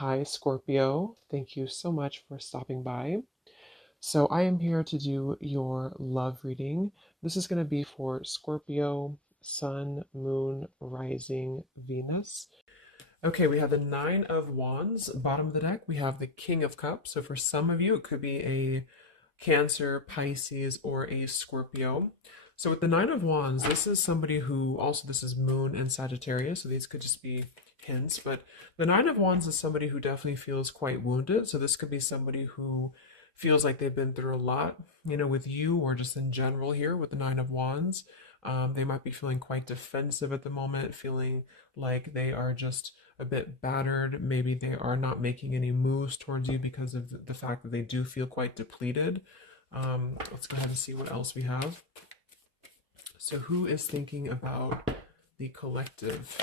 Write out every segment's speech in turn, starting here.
Hi, Scorpio. Thank you so much for stopping by. So, I am here to do your love reading. This is going to be for Scorpio, Sun, Moon, Rising, Venus. Okay, we have the Nine of Wands, bottom of the deck. We have the King of Cups. So, for some of you, it could be a Cancer, Pisces, or a Scorpio. So, with the Nine of Wands, this is somebody who also, this is Moon and Sagittarius. So, these could just be hints, but the Nine of Wands is somebody who definitely feels quite wounded. So, this could be somebody who feels like they've been through a lot, with you or just in general here with the Nine of Wands. They might be feeling quite defensive at the moment, feeling like they are just a bit battered. Maybe they are not making any moves towards you because of the fact that they do feel quite depleted. Let's go ahead and see what else we have. So, who is thinking about the collective?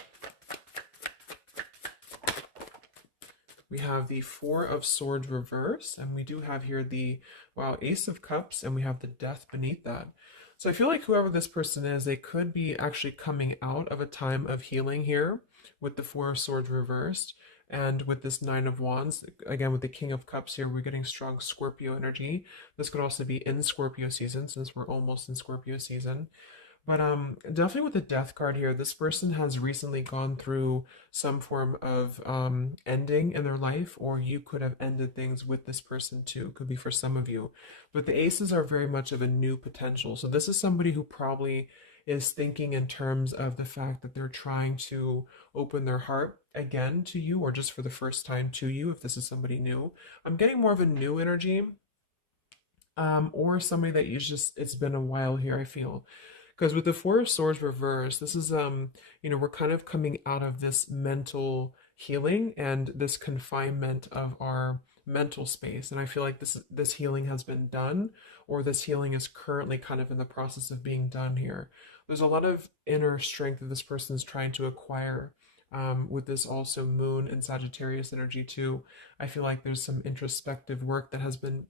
We have the Four of Swords reverse, and we do have here the, wow, Ace of Cups, and we have the Death beneath that. So I feel like whoever this person is, they could be actually coming out of a time of healing here with the Four of Swords reversed. And with this Nine of Wands, again, with the King of Cups here, we're getting strong Scorpio energy. This could also be in Scorpio season, since we're almost in Scorpio season. But definitely with the death card here, this person has recently gone through some form of ending in their life, or you could have ended things with this person too. Could be for some of you. But the aces are very much of a new potential. So this is somebody who probably is thinking in terms of the fact that they're trying to open their heart again to you, or just for the first time to you, if this is somebody new. I'm getting more of a new energy, or somebody that you just, it's been a while here, I feel. Because with the Four of Swords reversed, this is we're kind of coming out of this mental healing and this confinement of our mental space. And I feel like this healing has been done, or this healing is currently kind of in the process of being done here. There's a lot of inner strength that this person is trying to acquire. With this also Moon and Sagittarius energy too, I feel like there's some introspective work that has been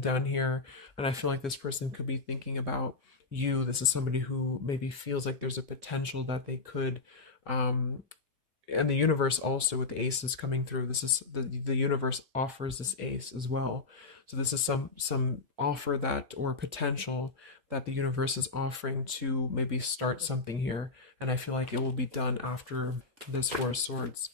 done here, and I feel like this person could be thinking about you. This is somebody who maybe feels like there's a potential that they could, um, and the universe also with the aces coming through. This is the universe offers this ace as well. So this is some offer that, or potential that the universe is offering to maybe start something here. And I feel like it will be done after this Four of Swords.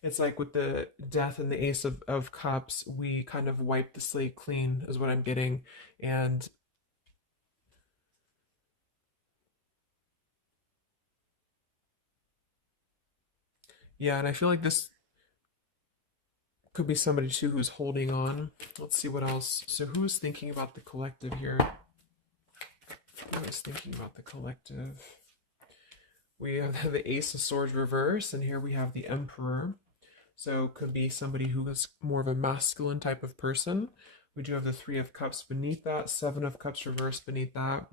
It's like with the death and the ace of cups, we kind of wipe the slate clean, is what I'm getting. And yeah, and I feel like this could be somebody too who's holding on. Let's see what else. So who's thinking about the collective here? Who is thinking about the collective? We have the Ace of Swords reverse, and here we have the Emperor. So could be somebody who is more of a masculine type of person. We do have the Three of Cups beneath that, Seven of Cups reversed beneath that.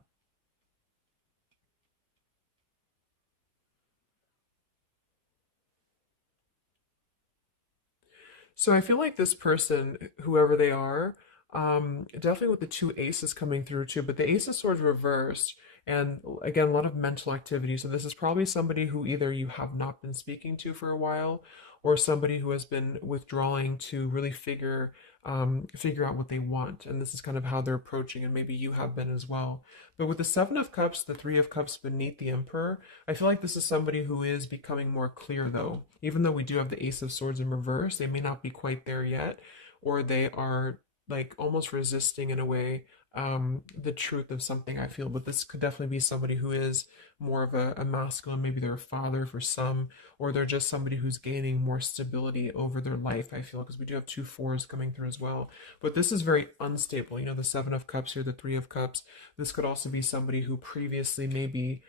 So I feel like this person, whoever they are, definitely with the two aces coming through too, but the Ace of Swords reversed, and again, a lot of mental activity. So this is probably somebody who either you have not been speaking to for a while, or somebody who has been withdrawing to really figure out what they want. And this is kind of how they're approaching, and maybe you have been as well. But with the Seven of Cups, the Three of Cups beneath the Emperor, I feel like this is somebody who is becoming more clear, though. Even though we do have the Ace of Swords in reverse, they may not be quite there yet, or they are like almost resisting in a way the truth of something, I feel. But this could definitely be somebody who is more of a masculine. Maybe they're a father for some, or they're just somebody who's gaining more stability over their life, I feel, because we do have two fours coming through as well. But this is very unstable. The Seven of Cups here, the Three of Cups. This could also be somebody who previously maybe,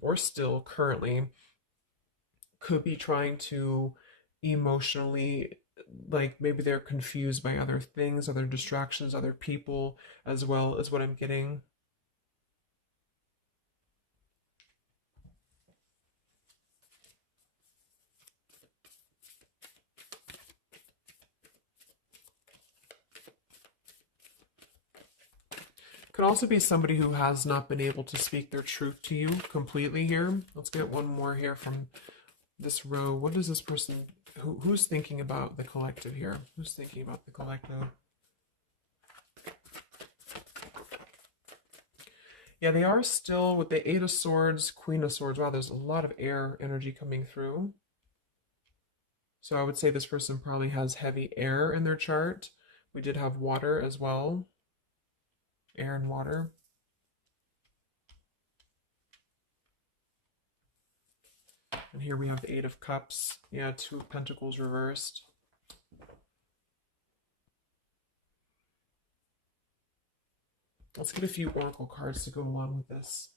or still currently, could be trying to emotionally, like maybe they're confused by other things, other distractions, other people, as well as what I'm getting. Could also be somebody who has not been able to speak their truth to you completely here. Let's get one more here from this row. What is this person, who's thinking about the collective here? Who's thinking about the collective? Yeah, they are still with the Eight of Swords, Queen of Swords. Wow, there's a lot of air energy coming through. So I would say this person probably has heavy air in their chart. We did have water as well. Air and water. And here we have the Eight of Cups. Yeah, Two of Pentacles reversed. Let's get a few oracle cards to go along with this.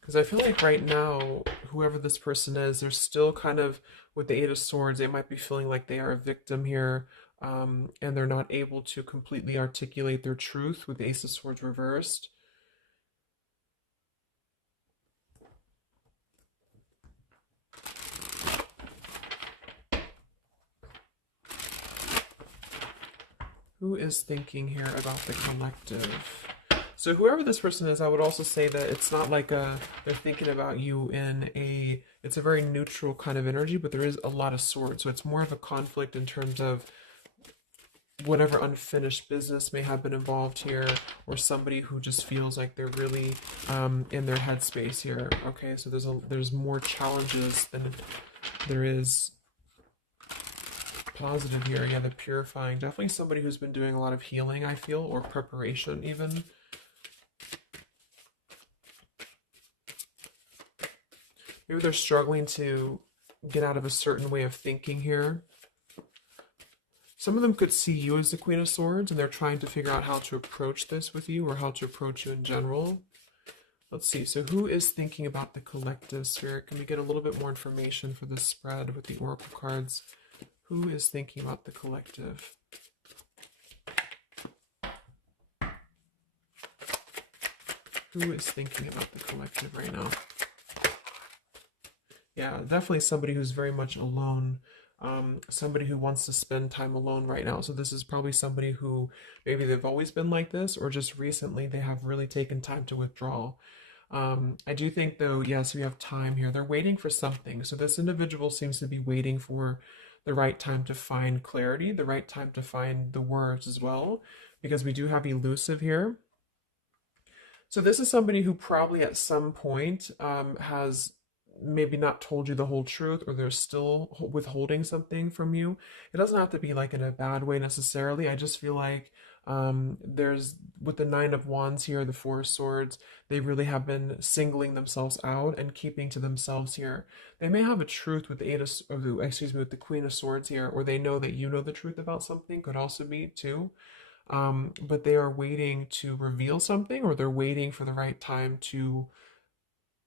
Because I feel like right now, whoever this person is, they're still kind of, with the Eight of Swords, they might be feeling like they are a victim here, and they're not able to completely articulate their truth with the Ace of Swords reversed. Who is thinking here about the collective? So whoever this person is, I would also say that it's not like they're thinking about you in it's a very neutral kind of energy, but there is a lot of swords. So it's more of a conflict in terms of whatever unfinished business may have been involved here, or somebody who just feels like they're really in their headspace here. Okay, so there's more challenges than there is positive here. Yeah, the purifying. Definitely somebody who's been doing a lot of healing, I feel, or preparation even. Maybe they're struggling to get out of a certain way of thinking here. Some of them could see you as the Queen of Swords, and they're trying to figure out how to approach this with you, or how to approach you in general. Let's see. So who is thinking about the collective, Spirit? Can we get a little bit more information for this spread with the oracle cards? Who is thinking about the collective? Who is thinking about the collective right now? Yeah, definitely somebody who's very much alone. Somebody who wants to spend time alone right now. So this is probably somebody who maybe they've always been like this, or just recently they have really taken time to withdraw. I do think though, yes, we have time here. They're waiting for something. So this individual seems to be waiting for the right time to find clarity, the right time to find the words as well, because we do have elusive here. So this is somebody who probably at some point has maybe not told you the whole truth, or they're still withholding something from you. It doesn't have to be like in a bad way necessarily. I just feel like there's, with the Nine of Wands here, the Four of Swords, they really have been singling themselves out and keeping to themselves here. They may have a truth with the with the Queen of Swords here, or they know that you know the truth about something, could also be too. But they are waiting to reveal something, or they're waiting for the right time to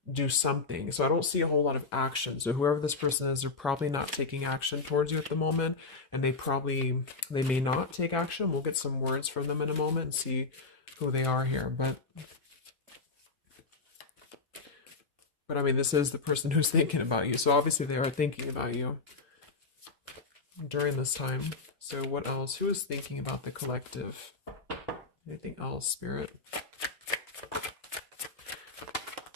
do something. So I don't see a whole lot of action. So whoever this person is, they're probably not taking action towards you at the moment, and they may not take action. We'll get some words from them in a moment and see who they are here. But I mean, this is the person who's thinking about you. So obviously they are thinking about you during this time. So what else? Who is thinking about the collective? Anything else, Spirit?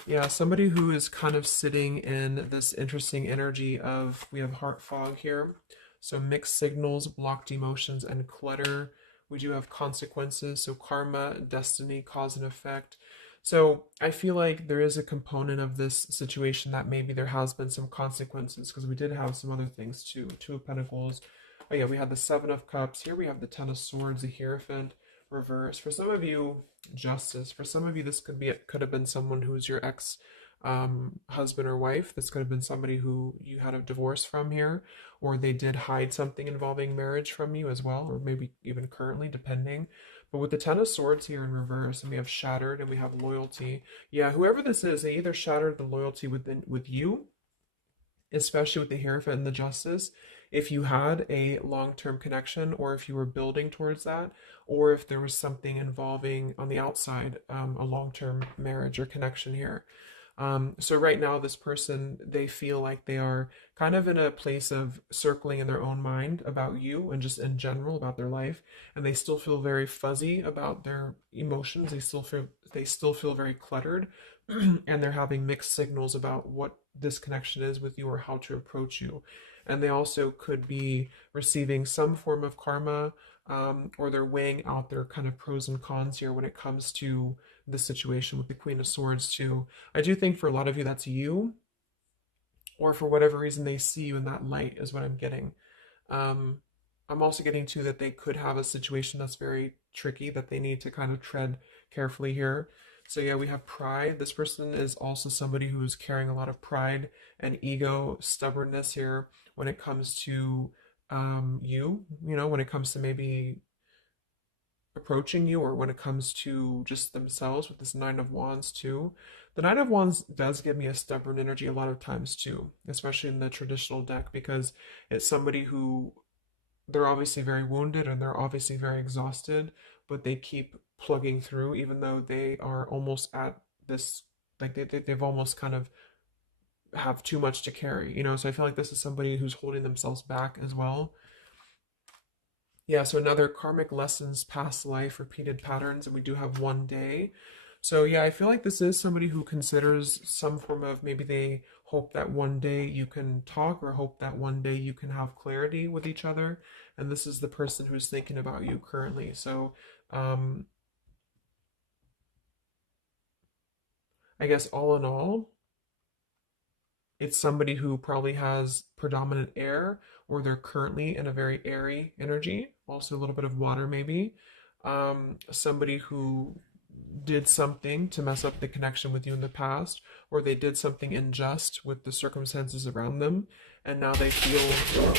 Yeah, somebody who is kind of sitting in this interesting energy of, we have heart fog here. So mixed signals, blocked emotions, and clutter. We do have consequences, so karma, destiny, cause and effect. So I feel like there is a component of this situation that maybe there has been some consequences, because we did have some other things too. Two of Pentacles. Oh yeah, we had the Seven of Cups. Here we have the Ten of Swords, the Hierophant, reverse. For some of you, Justice. For some of you, this could have been someone who's your ex husband or wife. This could have been somebody who you had a divorce from here, or they did hide something involving marriage from you as well, or maybe even currently, depending. But with the Ten of Swords here in reverse, and we have shattered, and we have loyalty. Yeah, whoever this is, they either shattered the loyalty with you, especially with the Hierophant and the Justice, if you had a long-term connection, or if you were building towards that, or if there was something involving on the outside, a long-term marriage or connection here. So right now, this person, they feel like they are kind of in a place of circling in their own mind about you and just in general about their life, and they still feel very fuzzy about their emotions. They still feel very cluttered, and they're having mixed signals about what this connection is with you or how to approach you. And they also could be receiving some form of karma, or they're weighing out their kind of pros and cons here when it comes to the situation with the Queen of Swords too. I do think for a lot of you that's you, or for whatever reason they see you in that light is what I'm getting. Um, I'm also getting to that they could have a situation that's very tricky that they need to kind of tread carefully here. So yeah, we have pride. This person is also somebody who's carrying a lot of pride and ego, stubbornness here when it comes to when it comes to maybe approaching you, or when it comes to just themselves with this Nine of Wands too. The Nine of Wands does give me a stubborn energy a lot of times too, especially in the traditional deck, because it's somebody who, they're obviously very wounded and they're obviously very exhausted, but they keep plugging through even though they are almost at this, like they've almost kind of have too much to carry, so I feel like this is somebody who's holding themselves back as well. Yeah, so another karmic lessons, past life, repeated patterns, and we do have one day. So yeah, I feel like this is somebody who considers some form of, maybe they hope that one day you can talk, or hope that one day you can have clarity with each other. And this is the person who's thinking about you currently. So um, I guess all in all, it's somebody who probably has predominant air, or they're currently in a very airy energy, also a little bit of water maybe. Somebody who did something to mess up the connection with you in the past, or they did something unjust with the circumstances around them, and now they feel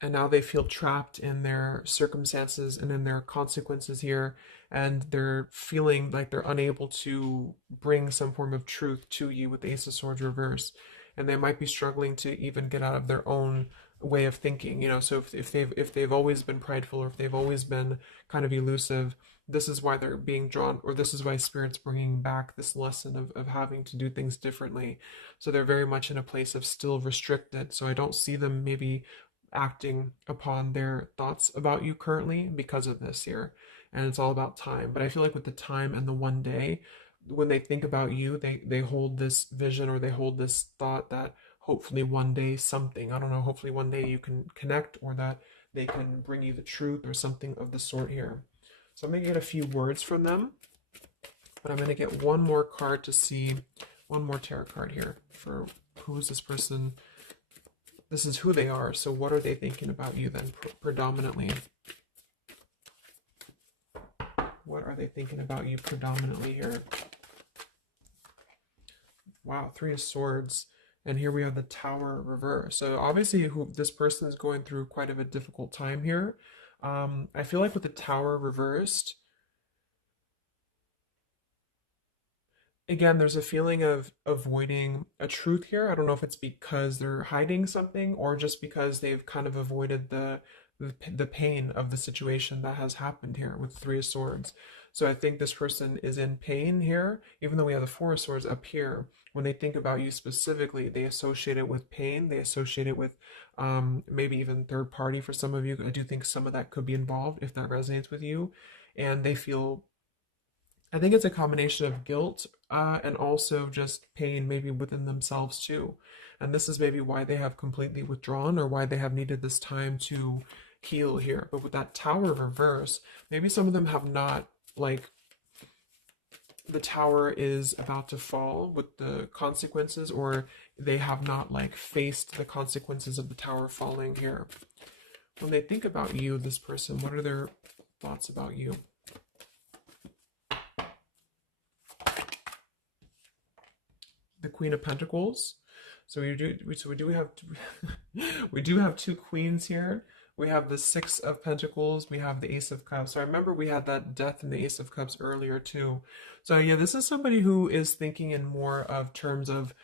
and now they feel trapped in their circumstances and in their consequences here, and they're feeling like they're unable to bring some form of truth to you with the Ace of Swords reverse, and they might be struggling to even get out of their own way of thinking. So if they've always been prideful, or if they've always been kind of elusive, this is why they're being drawn, or this is why spirit's bringing back this lesson of having to do things differently. So they're very much in a place of still restricted, so I don't see them maybe acting upon their thoughts about you currently because of this here. And it's all about time. But I feel like with the time and the one day, when they think about you, they hold this vision, or they hold this thought that hopefully one day something, I don't know, hopefully one day you can connect, or that they can bring you the truth or something of the sort here. So I'm going to get a few words from them, but I'm going to get one more card to see, one more tarot card here for who is this person. This is who they are. So what are they thinking about you then, predominantly? What are they thinking about you predominantly here? Wow, Three of Swords. And here we have the Tower reverse. So obviously this person is going through quite of a difficult time here. I feel like with the Tower reversed, again, there's a feeling of avoiding a truth here. I don't know if it's because they're hiding something, or just because they've kind of avoided the pain of the situation that has happened here with Three of Swords. So I think this person is in pain here, even though we have the Four of Swords up here. When they think about you specifically, they associate it with pain. They associate it with maybe even third party for some of you. I do think some of that could be involved if that resonates with you. And they feel, I think it's a combination of guilt, and also just pain, maybe within themselves too. And this is maybe why they have completely withdrawn, or why they have needed this time to heal here. But with that Tower reverse, maybe some of them have not, like, the tower is about to fall with the consequences, or they have not, like, faced the consequences of the tower falling here. When they think about you, this person, what are their thoughts about you? The Queen of Pentacles. So we do have we do have two queens here. We have the Six of Pentacles. We have the Ace of Cups. So I remember we had that Death and the Ace of Cups earlier too. So yeah, this is somebody who is thinking in more of terms of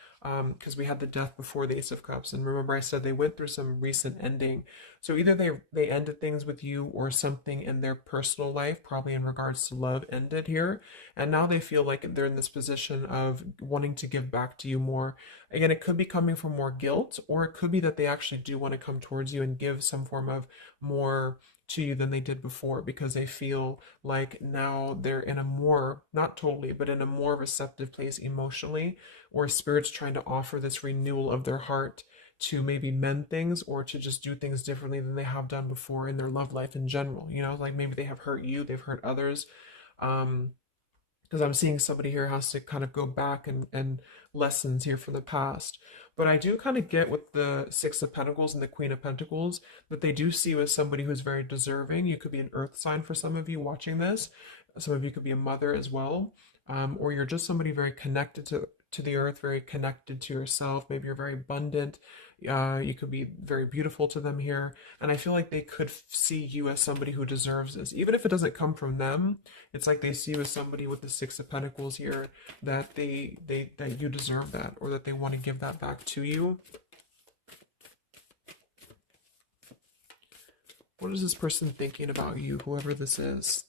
because we had the death before the Ace of Cups. And remember, I said they went through some recent ending. So either they ended things with you, or something in their personal life, probably in regards to love, ended here. And now they feel like they're in this position of wanting to give back to you more. Again, it could be coming from more guilt, or it could be that they actually do want to come towards you and give some form of more to you than they did before, because they feel like now they're in a more, not totally, but in a more receptive place emotionally, or spirit's trying to offer this renewal of their heart to maybe mend things, or to just do things differently than they have done before in their love life in general. Like maybe they have hurt you, they've hurt others. Um, because I'm seeing somebody here has to kind of go back and lessons here from the past. But I do kind of get with the Six of Pentacles and the Queen of Pentacles that they do see you as somebody who's very deserving. You could be an earth sign for some of you watching this. Some of you could be a mother as well. Or you're just somebody very connected to the earth, very connected to yourself. Maybe you're very abundant. You could be very beautiful to them here. And I feel like they could see you as somebody who deserves this. Even if it doesn't come from them, it's like they see you as somebody with the Six of Pentacles here, that that you deserve that, or that they want to give that back to you. What is this person thinking about you, whoever this is?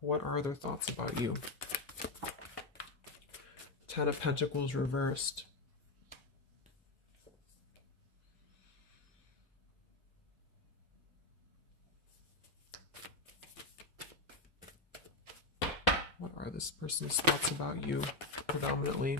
What are their thoughts about you? Ten of Pentacles reversed. What are this person's thoughts about you, predominantly?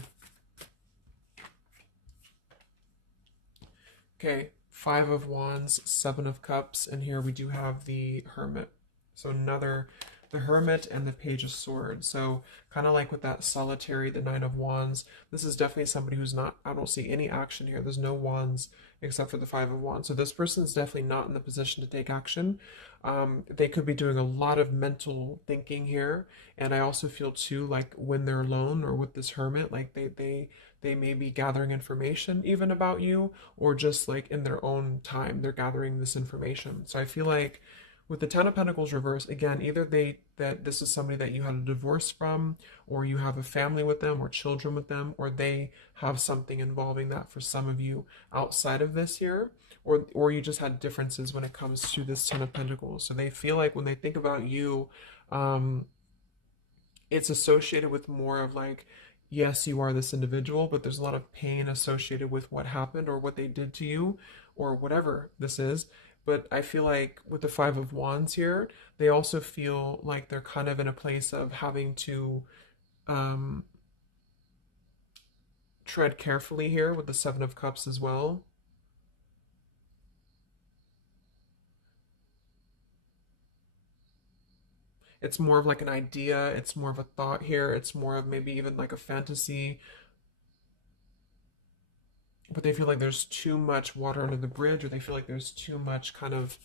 Okay, Five of Wands, Seven of Cups, and here we do have the Hermit. So the Hermit and the Page of Swords. So kind of like with that Solitary, the Nine of Wands, this is definitely somebody who's not, I don't see any action here. There's no wands except for the Five of Wands. So this person's definitely not in the position to take action. They could be doing a lot of mental thinking here. And I also feel too, like when they're alone or with this Hermit, like they may be gathering information even about you, or just like in their own time, they're gathering this information. So I feel like with the Ten of Pentacles reverse, again, either that this is somebody that you had a divorce from, or you have a family with them, or children with them, or they have something involving that for some of you outside of this here, or you just had differences when it comes to this Ten of Pentacles. So they feel like when they think about you, it's associated with more of like, yes, you are this individual, but there's a lot of pain associated with what happened or what they did to you, or whatever this is. But I feel like with the Five of Wands here, they also feel like they're kind of in a place of having to tread carefully here with the Seven of Cups as well. It's more of like an idea, it's more of a thought here, it's more of maybe even like a fantasy. But they feel like there's too much water under the bridge, or they feel like there's too much kind of,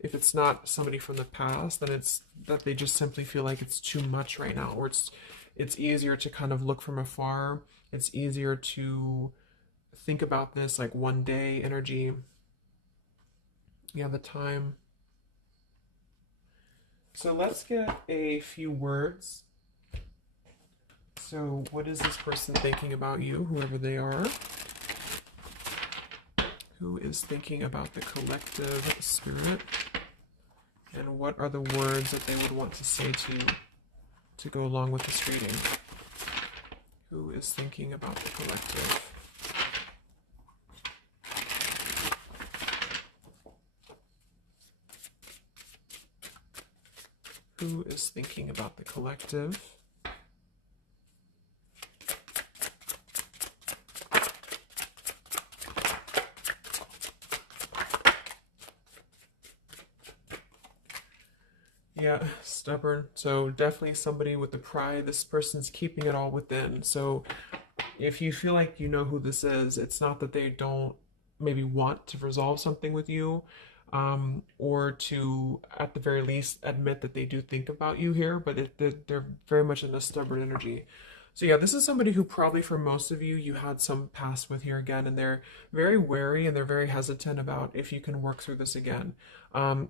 if it's not somebody from the past, then it's that they just simply feel like it's too much right now, or it's easier to kind of look from afar. It's easier to think about this like one day energy. Yeah, the time. So let's get a few words. So what is this person thinking about you, whoever they are? Who is thinking about the collective spirit? And what are the words that they would want to say to go along with this reading? Who is thinking about the collective? Who is thinking about the collective? Yeah, stubborn. So definitely somebody with the pride. This person's keeping it all within. So if you feel like you know who this is, it's not that they don't maybe want to resolve something with you, or to, at the very least, admit that they do think about you here, but they're very much in a stubborn energy. So yeah, this is somebody who probably for most of you, you had some past with here again, and they're very wary and they're very hesitant about if you can work through this again.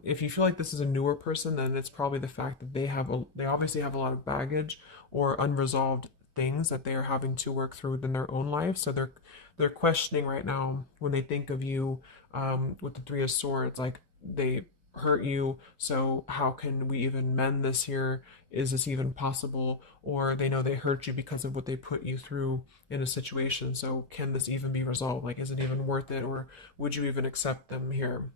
If you feel like this is a newer person, then it's probably the fact that they obviously have a lot of baggage or unresolved things that they are having to work through in their own life. So they're questioning right now when they think of you, with the Three of Swords, like they hurt you, so how can we even mend this here? Is this even possible? Or they know they hurt you because of what they put you through in a situation, so can this even be resolved? Like, is it even worth it, or would you even accept them here?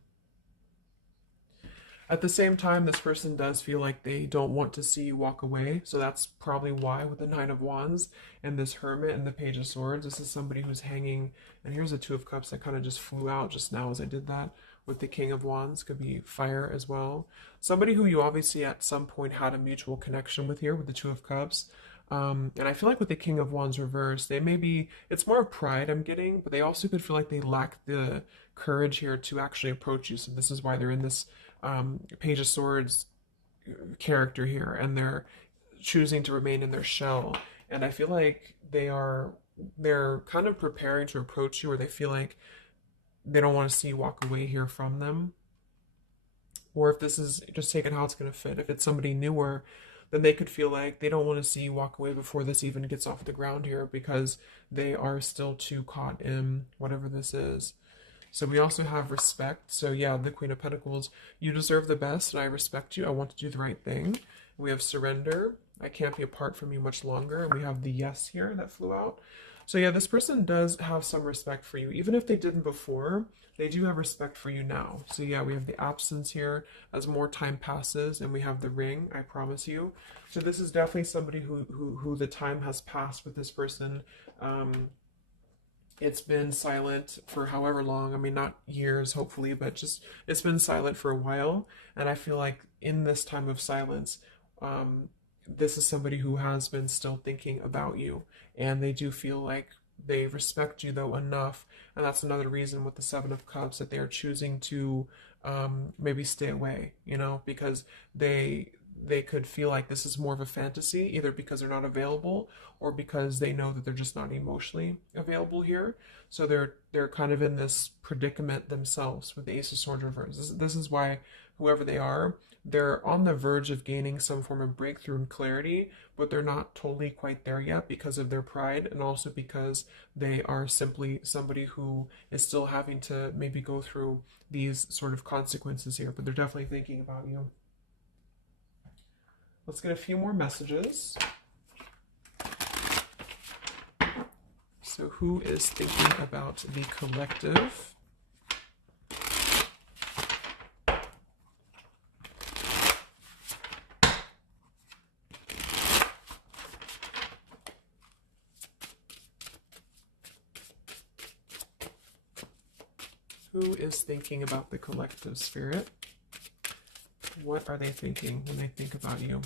At the same time, this person does feel like they don't want to see you walk away. So that's probably why, with the Nine of Wands and this Hermit and the Page of Swords, this is somebody who's hanging. And here's the Two of Cups that kind of just flew out just now as I did that. With the King of Wands, could be fire as well. Somebody who you obviously at some point had a mutual connection with here with the Two of Cups. And I feel like with the King of Wands reverse, they may be, it's more of pride I'm getting, but they also could feel like they lack the courage here to actually approach you. So this is why they're in this Page of Swords character here, and they're choosing to remain in their shell. And I feel like they're kind of preparing to approach you, or they feel like they don't want to see you walk away here from them. Or if this is just taking how it's going to fit, if it's somebody newer, then they could feel like they don't want to see you walk away before this even gets off the ground here, because they are still too caught in whatever this is. So we also have respect. So yeah, the Queen of Pentacles, you deserve the best and I respect you. I want to do the right thing. We have surrender. I can't be apart from you much longer. And we have the yes here that flew out. So yeah, this person does have some respect for you. Even if they didn't before, they do have respect for you now. So yeah, we have the absence here as more time passes, and we have the ring, I promise you. So this is definitely somebody who the time has passed with this person. It's been silent for however long. I mean, not years, hopefully, but just it's been silent for a while. And I feel like in this time of silence, this is somebody who has been still thinking about you. And they do feel like they respect you, though, enough. And that's another reason with the Seven of Cups that they are choosing to maybe stay away, because they could feel like this is more of a fantasy, either because they're not available or because they know that they're just not emotionally available here. So they're kind of in this predicament themselves with the Ace of Swords reverse. This is why whoever they are, they're on the verge of gaining some form of breakthrough and clarity, but they're not totally quite there yet because of their pride, and also because they are simply somebody who is still having to maybe go through these sort of consequences here, but they're definitely thinking about you. Let's get a few more messages. So who is thinking about the collective? Who is thinking about the collective, Spirit? What are they thinking when they think about you?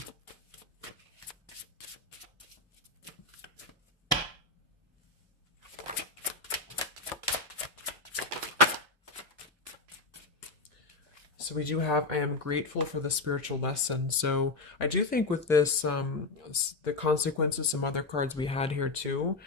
So we do have, I am grateful for the spiritual lesson. So I do think with this, the consequences, some other cards we had here too,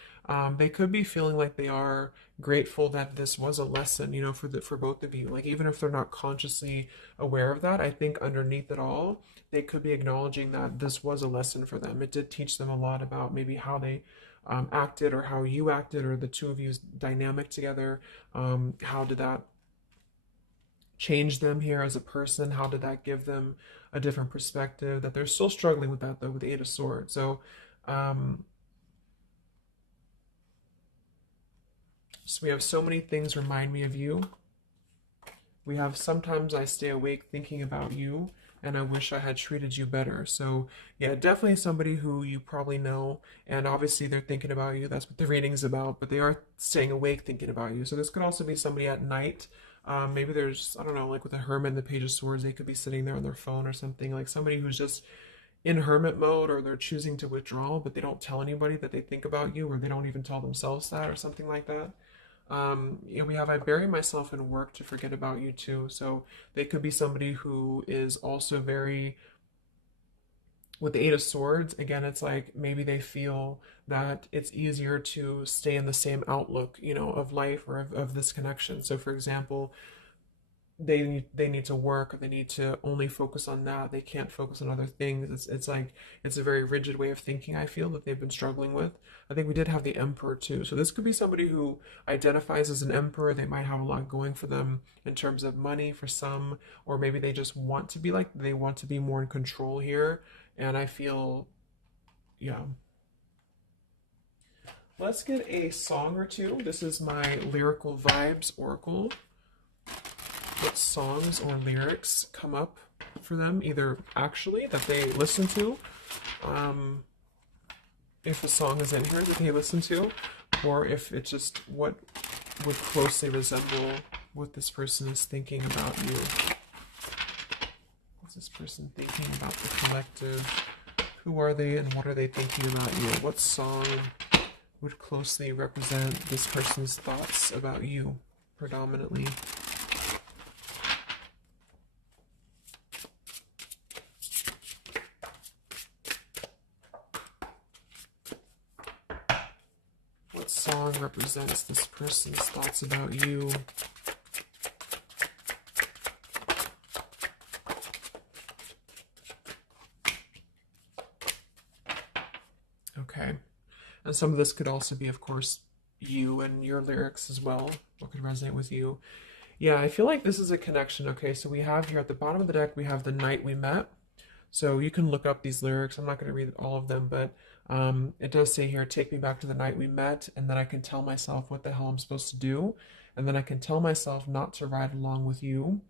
they could be feeling like they are grateful that this was a lesson, for both of you. Like, even if they're not consciously aware of that, I think underneath it all, they could be acknowledging that this was a lesson for them. It did teach them a lot about maybe how they acted, or how you acted, or the two of you's dynamic together. How did that change them here as a person? How did that give them a different perspective? That they're still struggling with that, though, with the Eight of Swords. So we have so many things remind me of you. We have sometimes I stay awake thinking about you, and I wish I had treated you better. So yeah, definitely somebody who you probably know, and obviously they're thinking about you. That's what the reading is about, but they are staying awake thinking about you. So this could also be somebody at night. Maybe there's, I don't know, like with the Hermit and the Page of Swords, they could be sitting there on their phone or something. Like somebody who's just in hermit mode, or they're choosing to withdraw, but they don't tell anybody that they think about you, or they don't even tell themselves that, or something like that. We have, I bury myself in work to forget about you too. So they could be somebody who is also very, with the Eight of Swords, again, it's like maybe they feel that it's easier to stay in the same outlook, of life, or of this connection. So for example, they need to work, or they need to only focus on that. They can't focus on other things. It's like it's a very rigid way of thinking, I feel, that they've been struggling with. I think we did have the emperor too. So this could be somebody who identifies as an emperor. They might have a lot going for them in terms of money for some, or maybe they just want to be like, they want to be more in control here. And I feel, yeah. Let's get a song or two. This is my lyrical vibes oracle. What songs or lyrics come up for them, either actually that they listen to, um, if a song is in here that they listen to, or if it's just what would closely resemble what this person is thinking about you. What's this person thinking about the collective? Who are they and what are they thinking about you? What song would closely represent this person's thoughts about you predominantly? What song represents this person's thoughts about you? Okay. And some of this could also be, of course, you and your lyrics as well. What could resonate with you? Yeah, I feel like this is a connection. Okay, so we have here at the bottom of the deck, we have the night we met. So you can look up these lyrics. I'm not going to read all of them, but it does say here, take me back to the night we met, and then I can tell myself what the hell I'm supposed to do. And then I can tell myself not to ride along with you.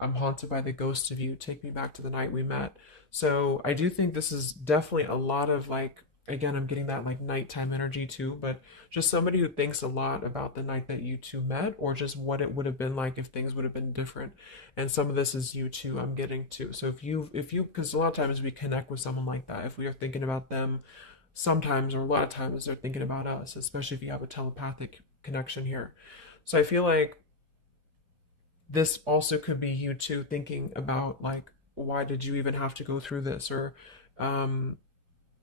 I'm haunted by the ghost of you. Take me back to the night we met. So I do think this is definitely a lot of like, again, I'm getting that like nighttime energy too, but just somebody who thinks a lot about the night that you two met, or just what it would have been like if things would have been different. And some of this is you too, I'm getting to. So because a lot of times we connect with someone like that, if we are thinking about them, sometimes or a lot of times they're thinking about us, especially if you have a telepathic connection here. So I feel like this also could be you too thinking about like, why did you even have to go through this? Or um,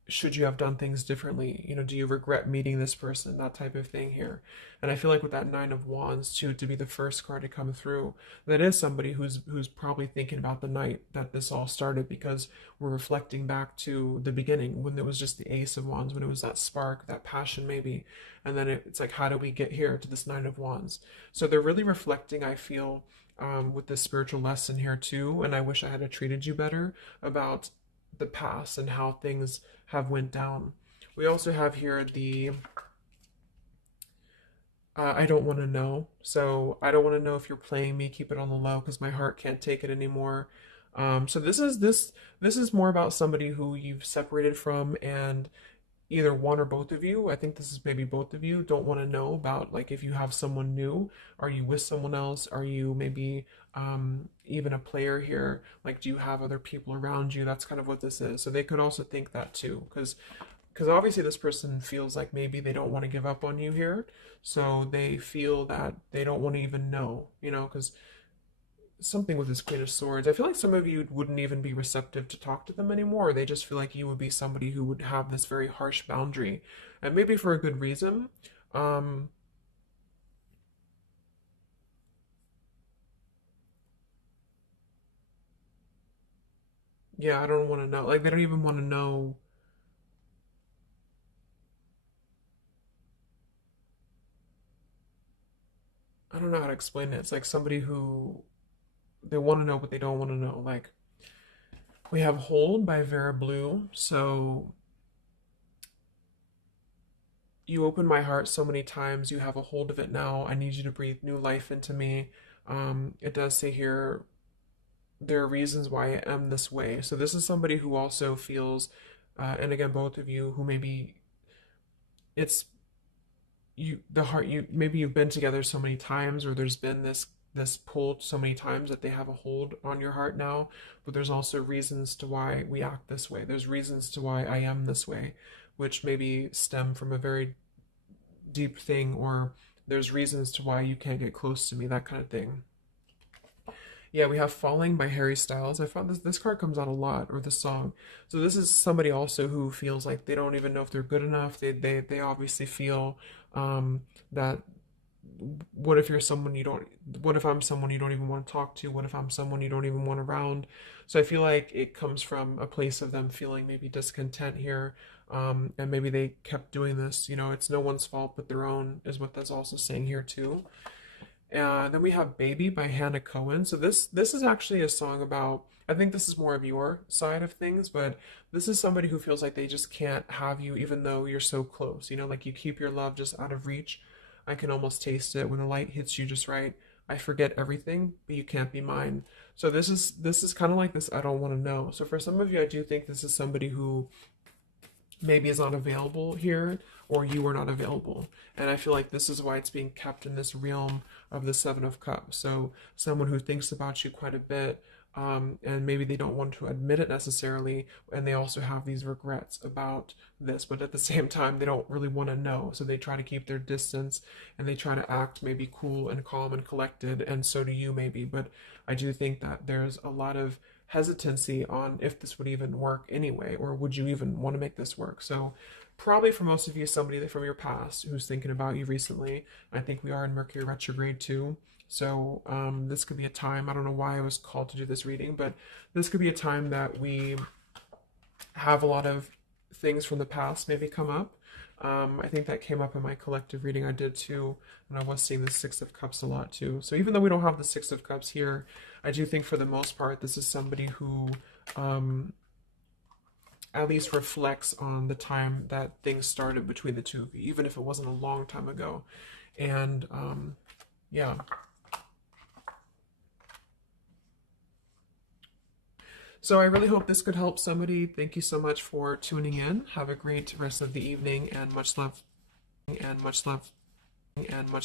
should you have done things differently? You know, do you regret meeting this person? That type of thing here. And I feel like with that Nine of Wands too, to be the first card to come through, that is somebody who's probably thinking about the night that this all started, because we're reflecting back to the beginning when it was just the Ace of Wands, when it was that spark, that passion maybe. And then it's like, how do we get here to this Nine of Wands? So they're really reflecting, I feel, with this spiritual lesson here too. And I wish I had treated you better about the past and how things have went down. We also have here the I don't want to know. So I don't want to know if you're playing me. Keep it on the low because my heart can't take it anymore. So this is more about somebody who you've separated from, and either one or both of you, I think this is maybe both of you, don't want to know about like if you have someone new. Are you with someone else? Are you maybe even a player here? Like, do you have other people around you? That's kind of what this is. So they could also think that too, because obviously this person feels like maybe they don't want to give up on you here. So they feel that they don't want to even know, you know, because something with this Queen of Swords. I feel like some of you wouldn't even be receptive to talk to them anymore. Or they just feel like you would be somebody who would have this very harsh boundary, and maybe for a good reason. Um, yeah, I don't want to know. Like they don't even want to know. I don't know how to explain it. It's like somebody who they want to know, but they don't want to know. Like we have Hold by Vera Blue. So you open my heart so many times. You have a hold of it now. I need you to breathe new life into me. It does say here there are reasons why I am this way. So this is somebody who also feels, and again, both of you who maybe it's you the heart you maybe you've been together so many times, or there's been this pull so many times that they have a hold on your heart now. But there's also reasons to why we act this way. There's reasons to why I am this way, which maybe stem from a very deep thing, or there's reasons to why you can't get close to me, that kind of thing. Yeah, we have Falling by Harry Styles. I found this card comes out a lot, or the song. So this is somebody also who feels like they don't even know if they're good enough. They obviously feel that what if you're someone you don't, what if I'm someone you don't even want to talk to? What if I'm someone you don't even want around? So I feel like it comes from a place of them feeling maybe discontent here. And maybe they kept doing this, you know, it's no one's fault but their own, is what that's also saying here too. Then we have Baby by Hannah Cohen. So this is actually a song about, I think this is more of your side of things, but this is somebody who feels like they just can't have you even though you're so close. You know, like you keep your love just out of reach. I can almost taste it when the light hits you just right. I forget everything, but you can't be mine. So this is kind of like this I don't want to know. So for some of you, I do think this is somebody who maybe is not available here, or you are not available. And I feel like this is why it's being kept in this realm of the Seven of Cups. So someone who thinks about you quite a bit, and maybe they don't want to admit it necessarily, and they also have these regrets about this, but at the same time, they don't really want to know. So they try to keep their distance, and they try to act maybe cool and calm and collected, and so do you maybe. But I do think that there's a lot of hesitancy on if this would even work anyway, or would you even want to make this work. So probably for most of you, somebody from your past who's thinking about you recently. I think we are in Mercury retrograde too. So this could be a time, I don't know why I was called to do this reading, but this could be a time that we have a lot of things from the past maybe come up. I think that came up in my collective reading I did too, and I was seeing the Six of Cups a lot too. So even though we don't have the Six of Cups here, I do think for the most part this is somebody who at least reflects on the time that things started between the two of you, even if it wasn't a long time ago. And yeah. So I really hope this could help somebody. Thank you so much for tuning in. Have a great rest of the evening, and much love, and much love, and much